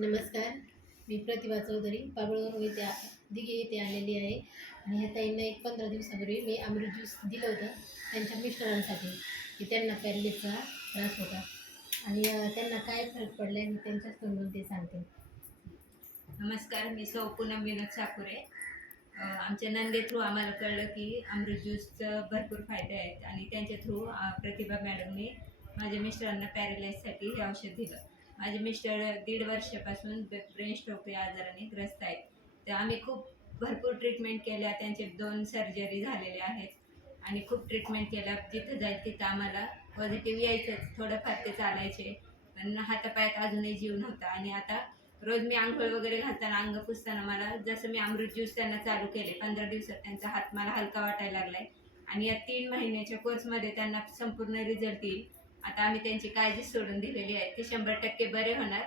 नमस्कार. मी प्रतिभा चौधरी. पाबळवरून येथे दिघे येथे आलेली आहे. आणि ह्या ताईंना एक पंधरा दिवसापूर्वी मी अमृत ज्यूस दिलं होतं त्यांच्या मिस्टरांसाठी की त्यांना पॅरलिसचा त्रास होता. आणि त्यांना काय फरक पडला मी त्यांच्याच तोंडून ते सांगते. नमस्कार. मी सौ पूनम विनोद साकुरे. आमच्या नंदे थ्रू आम्हाला कळलं की अमृत ज्यूसचं भरपूर फायदे आहेत. आणि त्यांच्या थ्रू प्रतिभा मॅडमने माझ्या मिस्टरांना पॅरालाइजसाठी हे औषध दिलं. माझे मिस्टर दीड वर्षापासून ब्रेन स्ट्रोक या आजाराने ग्रस्त आहेत. तर आम्ही खूप भरपूर ट्रीटमेंट केल्या. त्यांचे दोन सर्जरी झालेल्या आहेत. आणि खूप ट्रीटमेंट केल्या. जिथं जाईल तिथं आम्हाला पॉझिटिव्ह यायचंच. थोडंफार ते चालायचे. पण हातापायात अजूनही जीव नव्हता. आणि आता रोज मी आंघोळ वगैरे घालताना अंग पुसताना मला जसं मी अमृत ज्यूस त्यांना चालू केले पंधरा दिवसात त्यांचा हात मला हलका वाटायला लागलाय. आणि या तीन महिन्याच्या कोर्समध्ये त्यांना संपूर्ण रिझल्ट येईल. आता आम्ही त्यांची काळजी सोडून दिलेली आहे. ते शंभर टक्के बरे होणार.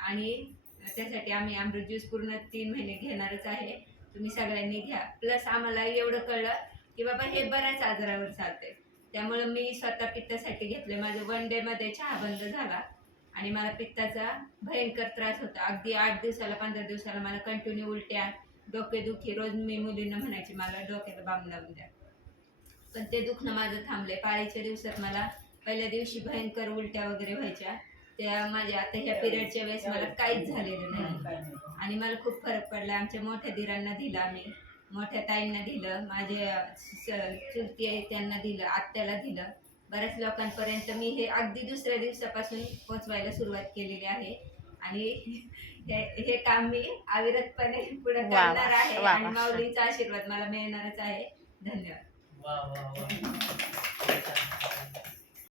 आणि त्यासाठी आम्ही अमृत ज्यूस पूर्ण तीन महिने घेणारच आहे. तुम्ही सगळ्यांनी घ्या. प्लस आम्हाला एवढं कळलं की बाबा हे बऱ्याच आजारावर चालते त्यामुळं मी स्वतः पित्तासाठी घेतले माझं वन डेमध्ये चहा बंद झाला आणि मला पित्ताचा भयंकर त्रास होता. अगदी आठ दिवसाला पंधरा दिवसाला मला कंटिन्यू उलट्या डोकेदुखी रोज मी मुलींना म्हणायची मला डोक्याला बाम लावून द्या. पण ते दुखणं माझं थांबले पाळीच्या दिवसात मला पहिल्या दिवशी भयंकर उलट्या वगैरे व्हायच्या. त्या माझ्या आता ह्या पिरियडच्या वेळेस मला काहीच झालेलं नाही. आणि मला खूप फरक पडला. आमच्या मोठ्या दिरांना दिलं आम्ही. मोठ्या ताईंना दिलं. माझे चुलती आहे त्यांना दिलं. आत्याला दिलं. बऱ्याच लोकांपर्यंत मी हे अगदी दुसऱ्या दिवसापासून पोचवायला सुरुवात केलेली आहे. आणि हे हे काम मी अविरतपणे पुढे करणार आहे. आणि. माऊलीचा आशीर्वाद मला मिळणारच आहे. धन्यवाद. वा वा वा.